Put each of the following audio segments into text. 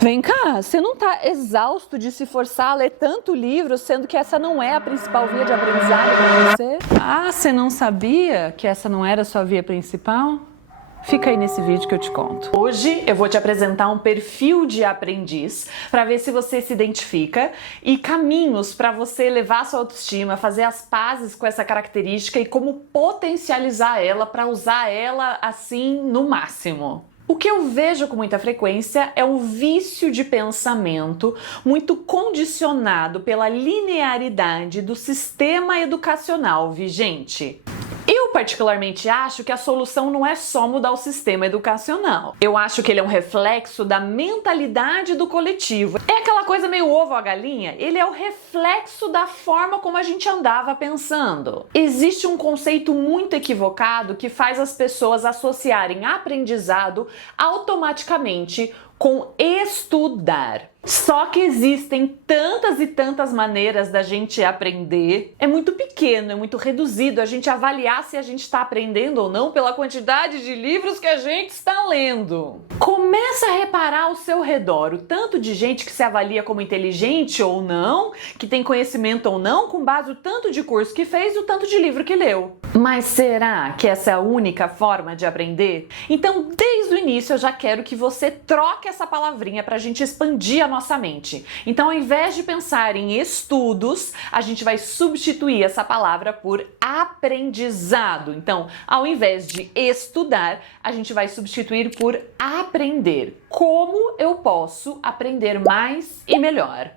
Vem cá, você não tá exausto de se forçar a ler tanto livro, sendo que essa não é a principal via de aprendizado para você? Ah, você não sabia que essa não era a sua via principal? Fica aí nesse vídeo que eu te conto. Hoje eu vou te apresentar um perfil de aprendiz para ver se você se identifica e caminhos para você elevar sua autoestima, fazer as pazes com essa característica e como potencializar ela para usar ela assim no máximo. O que eu vejo com muita frequência é um vício de pensamento muito condicionado pela linearidade do sistema educacional vigente. Eu particularmente acho que a solução não é só mudar o sistema educacional. Eu acho que ele é um reflexo da mentalidade do coletivo. É aquela coisa meio ovo à galinha, ele é o reflexo da forma como a gente andava pensando. Existe um conceito muito equivocado que faz as pessoas associarem aprendizado automaticamente com estudar. Só que existem tantas e tantas maneiras da gente aprender. É muito pequeno, é muito reduzido a gente avaliar se a gente está aprendendo ou não pela quantidade de livros que a gente está lendo. Começa a reparar ao seu redor o tanto de gente que se avalia como inteligente ou não, que tem conhecimento ou não, com base no tanto de curso que fez e o tanto de livro que leu. Mas será que essa é a única forma de aprender? Então, desde o início, eu já quero que você troque essa palavrinha para a gente expandir a nossa mente. Então, ao invés de pensar em estudos, a gente vai substituir essa palavra por aprendizado. Então, ao invés de estudar, a gente vai substituir por aprender. Como eu posso aprender mais e melhor?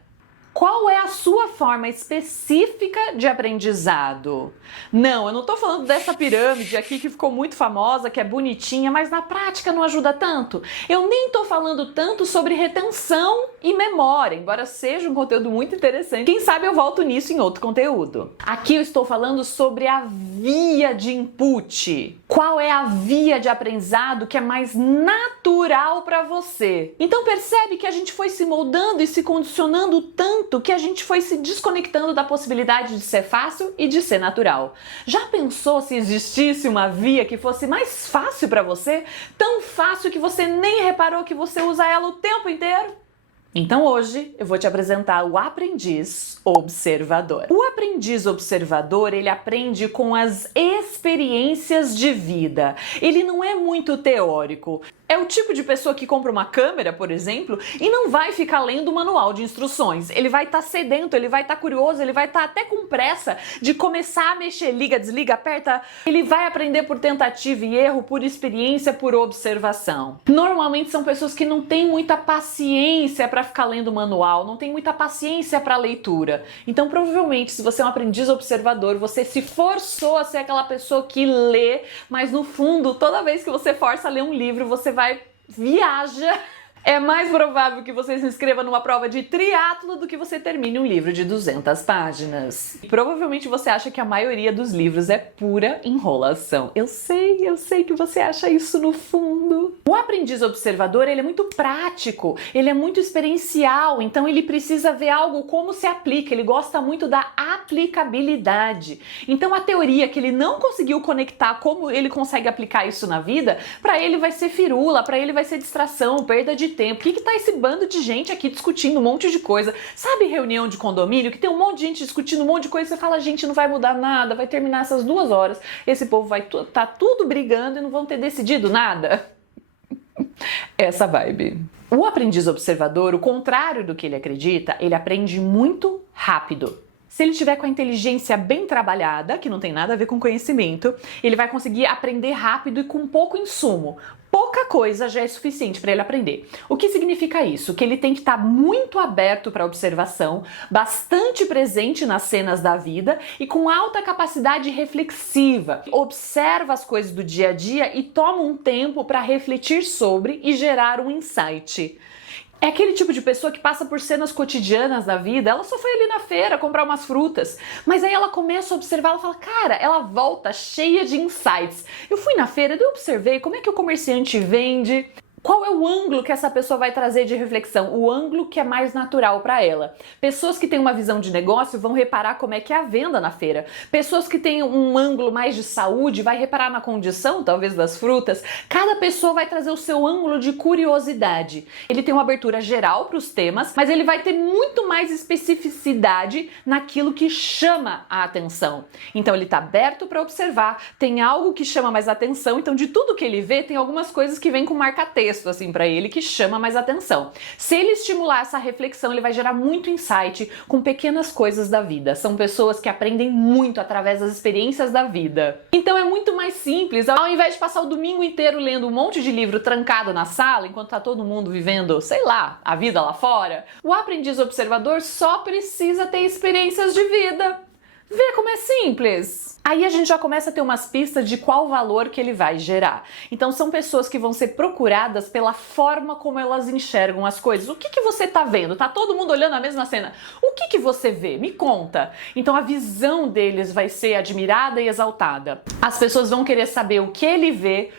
Qual é a sua forma específica de aprendizado? Não, eu não tô falando dessa pirâmide aqui que ficou muito famosa, que é bonitinha, mas na prática não ajuda tanto. Eu nem tô falando tanto sobre retenção e memória, embora seja um conteúdo muito interessante. Quem sabe eu volto nisso em outro conteúdo. Aqui eu estou falando sobre a via de input. Qual é a via de aprendizado que é mais natural para você? Então percebe que a gente foi se moldando e se condicionando tanto que a gente foi se desconectando da possibilidade de ser fácil e de ser natural. Já pensou se existisse uma via que fosse mais fácil para você? Tão fácil que você nem reparou que você usa ela o tempo inteiro? Então hoje eu vou te apresentar o aprendiz observador. O aprendiz observador, ele aprende com as experiências de vida. Ele não é muito teórico. É o tipo de pessoa que compra uma câmera, por exemplo, e não vai ficar lendo o manual de instruções. Ele vai estar sedento, ele vai estar curioso, ele vai estar até com pressa de começar a mexer, liga, desliga, aperta. Ele vai aprender por tentativa e erro, por experiência, por observação. Normalmente são pessoas que não têm muita paciência para ficar lendo o manual, não tem muita paciência para leitura. Então, provavelmente, se você é um aprendiz observador, você se forçou a ser aquela pessoa que lê, mas no fundo, toda vez que você força a ler um livro, você viaja. É mais provável que você se inscreva numa prova de triatlo do que você termine um livro de 200 páginas. E provavelmente você acha que a maioria dos livros é pura enrolação. Eu sei que você acha isso no fundo. O aprendiz observador, ele é muito prático, ele é muito experiencial, então ele precisa ver algo como se aplica, ele gosta muito da aplicabilidade. Então a teoria que ele não conseguiu conectar como ele consegue aplicar isso na vida, para ele vai ser firula, para ele vai ser distração, perda de tempo. O que tá esse bando de gente aqui discutindo um monte de coisa? Sabe reunião de condomínio que tem um monte de gente discutindo um monte de coisa e você fala, gente, não vai mudar nada, vai terminar essas 2 horas, esse povo vai tá tudo brigando e não vão ter decidido nada? Essa vibe. O aprendiz observador, o contrário do que ele acredita, ele aprende muito rápido. Se ele tiver com a inteligência bem trabalhada, que não tem nada a ver com conhecimento, ele vai conseguir aprender rápido e com pouco insumo. Pouca coisa já é suficiente para ele aprender. O que significa isso? Que ele tem que estar muito aberto para observação, bastante presente nas cenas da vida e com alta capacidade reflexiva. Observa as coisas do dia a dia e toma um tempo para refletir sobre e gerar um insight. É aquele tipo de pessoa que passa por cenas cotidianas da vida, ela só foi ali na feira comprar umas frutas, mas aí ela começa a observar, ela fala, cara, ela volta cheia de insights. Eu fui na feira, eu observei como é que o comerciante vende. Qual é o ângulo que essa pessoa vai trazer de reflexão? O ângulo que é mais natural para ela. Pessoas que têm uma visão de negócio vão reparar como é que é a venda na feira. Pessoas que têm um ângulo mais de saúde vai reparar na condição, talvez, das frutas. Cada pessoa vai trazer o seu ângulo de curiosidade. Ele tem uma abertura geral para os temas, mas ele vai ter muito mais especificidade naquilo que chama a atenção. Então ele está aberto para observar, tem algo que chama mais atenção, então de tudo que ele vê, tem algumas coisas que vêm com marca-texto assim para ele que chama mais atenção. Se ele estimular essa reflexão, ele vai gerar muito insight com pequenas coisas da vida. São pessoas que aprendem muito através das experiências da vida. Então é muito mais simples. Ao invés de passar o domingo inteiro lendo um monte de livro trancado na sala, enquanto tá todo mundo vivendo, sei lá, a vida lá fora, o aprendiz observador só precisa ter experiências de vida. Vê como é simples! Aí a gente já começa a ter umas pistas de qual valor que ele vai gerar. Então são pessoas que vão ser procuradas pela forma como elas enxergam as coisas. O que você tá vendo? Tá todo mundo olhando a mesma cena. O que você vê? Me conta. Então a visão deles vai ser admirada e exaltada. As pessoas vão querer saber o que ele vê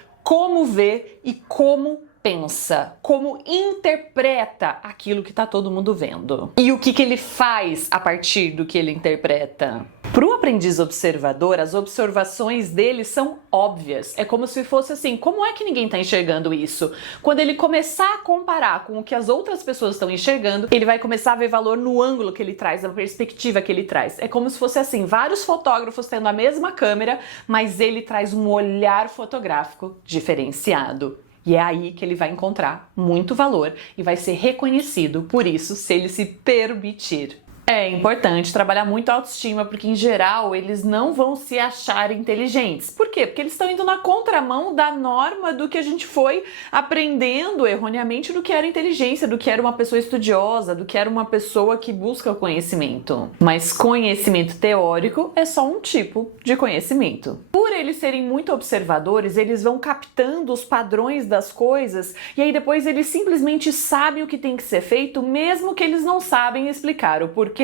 e como pensa, como interpreta aquilo que tá todo mundo vendo. E o que ele faz a partir do que ele interpreta. Para o aprendiz observador, as observações dele são óbvias. É como se fosse assim, como é que ninguém está enxergando isso? Quando ele começar a comparar com o que as outras pessoas estão enxergando, ele vai começar a ver valor no ângulo que ele traz, na perspectiva que ele traz. É como se fosse assim, vários fotógrafos tendo a mesma câmera, mas ele traz um olhar fotográfico diferenciado. E é aí que ele vai encontrar muito valor e vai ser reconhecido por isso, se ele se permitir. É importante trabalhar muito a autoestima, porque em geral eles não vão se achar inteligentes. Por quê? Porque eles estão indo na contramão da norma do que a gente foi aprendendo erroneamente do que era inteligência, do que era uma pessoa estudiosa, do que era uma pessoa que busca o conhecimento. Mas conhecimento teórico é só um tipo de conhecimento. Por eles serem muito observadores, eles vão captando os padrões das coisas e aí depois eles simplesmente sabem o que tem que ser feito, mesmo que eles não sabem explicar o porquê.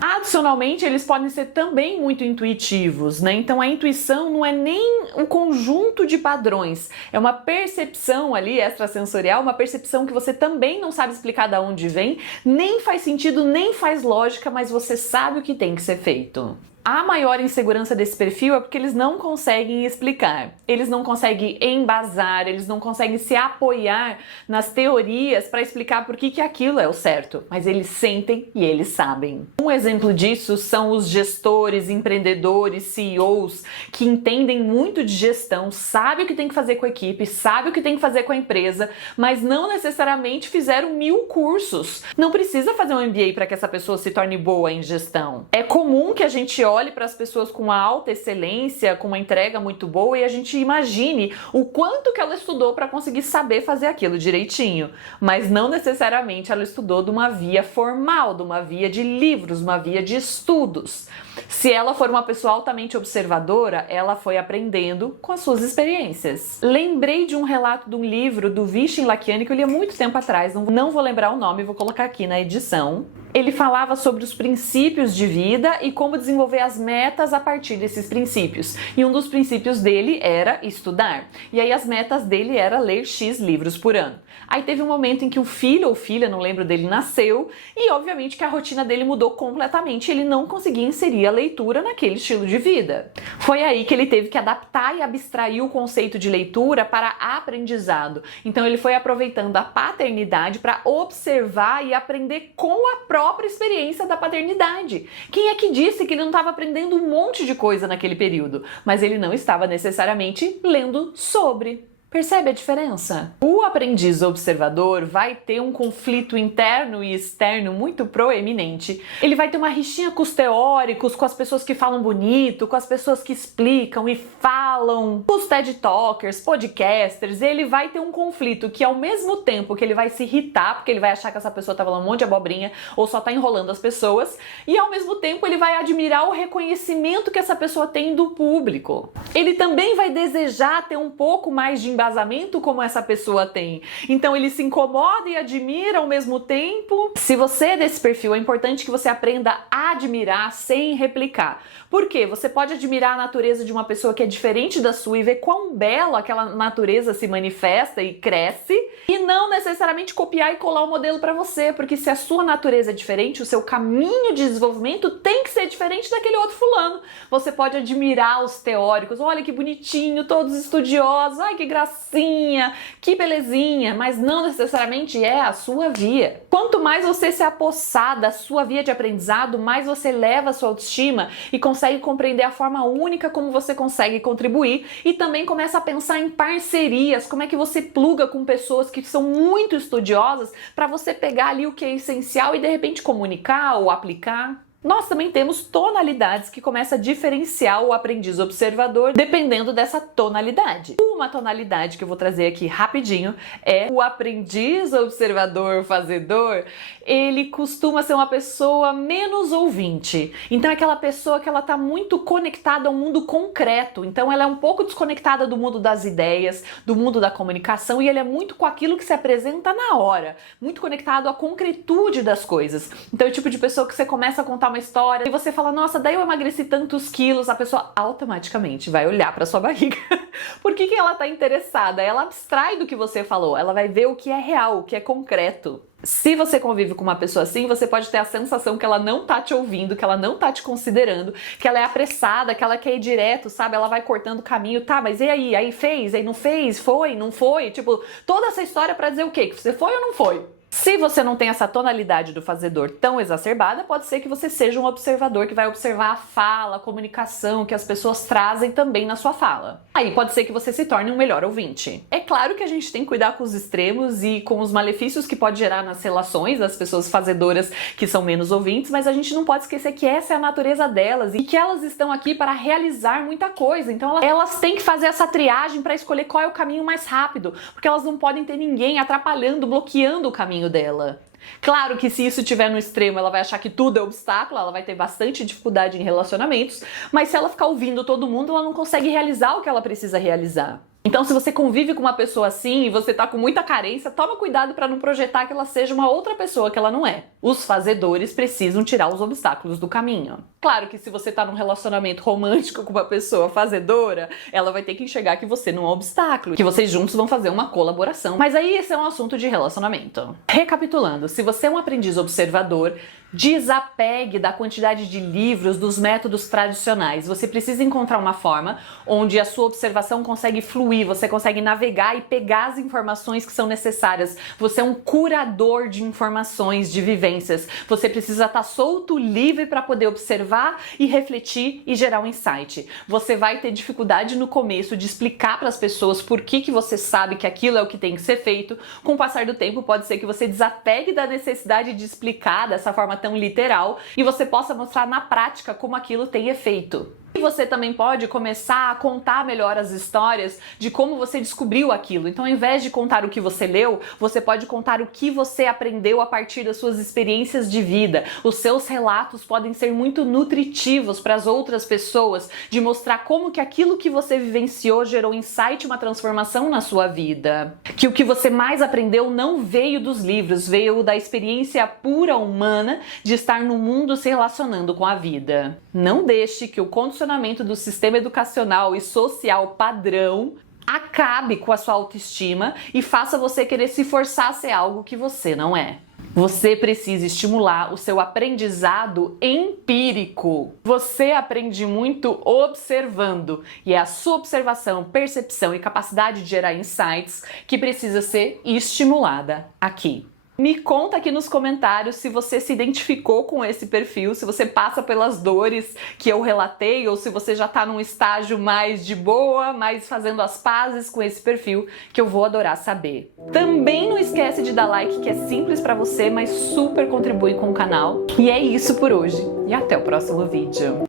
Adicionalmente, eles podem ser também muito intuitivos, né? Então a intuição não é nem um conjunto de padrões, é uma percepção ali extrasensorial, uma percepção que você também não sabe explicar de onde vem, nem faz sentido, nem faz lógica, mas você sabe o que tem que ser feito. A maior insegurança desse perfil é porque eles não conseguem explicar, eles não conseguem embasar, eles não conseguem se apoiar nas teorias para explicar por que aquilo é o certo, mas eles sentem e eles sabem. Um exemplo disso são os gestores, empreendedores, CEOs que entendem muito de gestão, sabem o que tem que fazer com a equipe, sabem o que tem que fazer com a empresa, mas não necessariamente fizeram 1000 cursos. Não precisa fazer um MBA para que essa pessoa se torne boa em gestão. É comum que a gente olhe para as pessoas com uma alta excelência, com uma entrega muito boa e a gente imagine o quanto que ela estudou para conseguir saber fazer aquilo direitinho. Mas não necessariamente ela estudou de uma via formal, de uma via de livros, uma via de estudos. Se ela for uma pessoa altamente observadora, ela foi aprendendo com as suas experiências. Lembrei de um relato de um livro do Vishen Lakhiani que eu li há muito tempo atrás, não vou lembrar o nome, vou colocar aqui na edição. Ele falava sobre os princípios de vida e como desenvolver as metas a partir desses princípios. E um dos princípios dele era estudar. E aí as metas dele era ler X livros por ano. Aí teve um momento em que o filho ou filha, não lembro dele, nasceu e obviamente que a rotina dele mudou completamente. Ele não conseguia inserir a leitura naquele estilo de vida. Foi aí que ele teve que adaptar e abstrair o conceito de leitura para aprendizado. Então ele foi aproveitando a paternidade para observar e aprender com a própria experiência da paternidade. Quem é que disse que ele não estava aprendendo um monte de coisa naquele período, mas ele não estava necessariamente lendo sobre? Percebe a diferença? O aprendiz observador vai ter um conflito interno e externo muito proeminente. Ele vai ter uma rixinha com os teóricos, com as pessoas que falam bonito, com as pessoas que explicam e falam, os TED Talkers, podcasters. Ele vai ter um conflito que ao mesmo tempo que ele vai se irritar, porque ele vai achar que essa pessoa tá falando um monte de abobrinha ou só tá enrolando as pessoas, e ao mesmo tempo ele vai admirar o reconhecimento que essa pessoa tem do público. Ele também vai desejar ter um pouco mais de embasamento como essa pessoa tem. Então ele se incomoda e admira ao mesmo tempo. Se você é desse perfil, é importante que você aprenda a admirar sem replicar. Por quê? Você pode admirar a natureza de uma pessoa que é diferente da sua e ver quão belo aquela natureza se manifesta e cresce, e não necessariamente copiar e colar o modelo para você, porque se a sua natureza é diferente, o seu caminho de desenvolvimento tem que ser diferente daquele outro fulano. Você pode admirar os teóricos, olha que bonitinho, todos estudiosos, ai que gracinha, que belezinha, mas não necessariamente é a sua via. Quanto mais você se apossar da sua via de aprendizado, mais você eleva a sua autoestima e consegue compreender a forma única como você consegue contribuir, e também começa a pensar em parcerias, como é que você pluga com pessoas que são muito estudiosas para você pegar ali o que é essencial e de repente comunicar ou aplicar. Nós também temos tonalidades que começam a diferenciar o aprendiz observador dependendo dessa tonalidade. Uma tonalidade que eu vou trazer aqui rapidinho é o aprendiz observador fazedor. Ele costuma ser uma pessoa menos ouvinte. Então é aquela pessoa que ela tá muito conectada ao mundo concreto. Então ela é um pouco desconectada do mundo das ideias, do mundo da comunicação, e ele é muito com aquilo que se apresenta na hora, muito conectado à concretude das coisas. Então é o tipo de pessoa que você começa a contar uma história e você fala, nossa, daí eu emagreci tantos quilos, a pessoa automaticamente vai olhar para sua barriga. Por que ela tá interessada? Ela abstrai do que você falou, ela vai ver o que é real, o que é concreto. Se você convive com uma pessoa assim, você pode ter a sensação que ela não tá te ouvindo, que ela não tá te considerando, que ela é apressada, que ela quer ir direto, sabe? Ela vai cortando o caminho, tá, mas e aí? Aí fez? Aí não fez? Foi? Não foi? Tipo, toda essa história pra dizer o quê? Que você foi ou não foi? Se você não tem essa tonalidade do fazedor tão exacerbada, pode ser que você seja um observador que vai observar a fala, a comunicação que as pessoas trazem também na sua fala. Aí pode ser que você se torne um melhor ouvinte. É claro que a gente tem que cuidar com os extremos e com os malefícios que pode gerar nas relações das pessoas fazedoras que são menos ouvintes, mas a gente não pode esquecer que essa é a natureza delas e que elas estão aqui para realizar muita coisa. Então elas têm que fazer essa triagem para escolher qual é o caminho mais rápido, porque elas não podem ter ninguém atrapalhando, bloqueando o caminho dela. Claro que se isso estiver no extremo, ela vai achar que tudo é obstáculo, ela vai ter bastante dificuldade em relacionamentos, mas se ela ficar ouvindo todo mundo, ela não consegue realizar o que ela precisa realizar. Então, se você convive com uma pessoa assim e você tá com muita carência, toma cuidado para não projetar que ela seja uma outra pessoa que ela não é. Os fazedores precisam tirar os obstáculos do caminho. Claro que se você tá num relacionamento romântico com uma pessoa fazedora, ela vai ter que enxergar que você não é um obstáculo, que vocês juntos vão fazer uma colaboração. Mas aí esse é um assunto de relacionamento. Recapitulando, se você é um aprendiz observador, desapegue da quantidade de livros, dos métodos tradicionais. Você precisa encontrar uma forma onde a sua observação consegue fluir, você consegue navegar e pegar as informações que são necessárias. Você é um curador de informações, de vivências. Você precisa estar solto, livre para poder observar e refletir e gerar um insight. Você vai ter dificuldade no começo de explicar para as pessoas por que você sabe que aquilo é o que tem que ser feito. Com o passar do tempo, pode ser que você desapegue da necessidade de explicar dessa forma tão literal e você possa mostrar na prática como aquilo tem efeito. E você também pode começar a contar melhor as histórias de como você descobriu aquilo. Então, ao invés de contar o que você leu, você pode contar o que você aprendeu a partir das suas experiências de vida. Os seus relatos podem ser muito nutritivos para as outras pessoas, de mostrar como que aquilo que você vivenciou gerou insight, uma transformação na sua vida. Que o que você mais aprendeu não veio dos livros, veio da experiência pura humana de estar no mundo se relacionando com a vida. Não deixe que o condicionamento do sistema educacional e social padrão acabe com a sua autoestima e faça você querer se forçar a ser algo que você não é. Você precisa estimular o seu aprendizado empírico. Você aprende muito observando e é a sua observação, percepção e capacidade de gerar insights que precisa ser estimulada aqui. Me conta aqui nos comentários se você se identificou com esse perfil, se você passa pelas dores que eu relatei ou se você já tá num estágio mais de boa, mais fazendo as pazes com esse perfil, que eu vou adorar saber. Também não esquece de dar like, que é simples pra você, mas super contribui com o canal. E é isso por hoje. E até o próximo vídeo.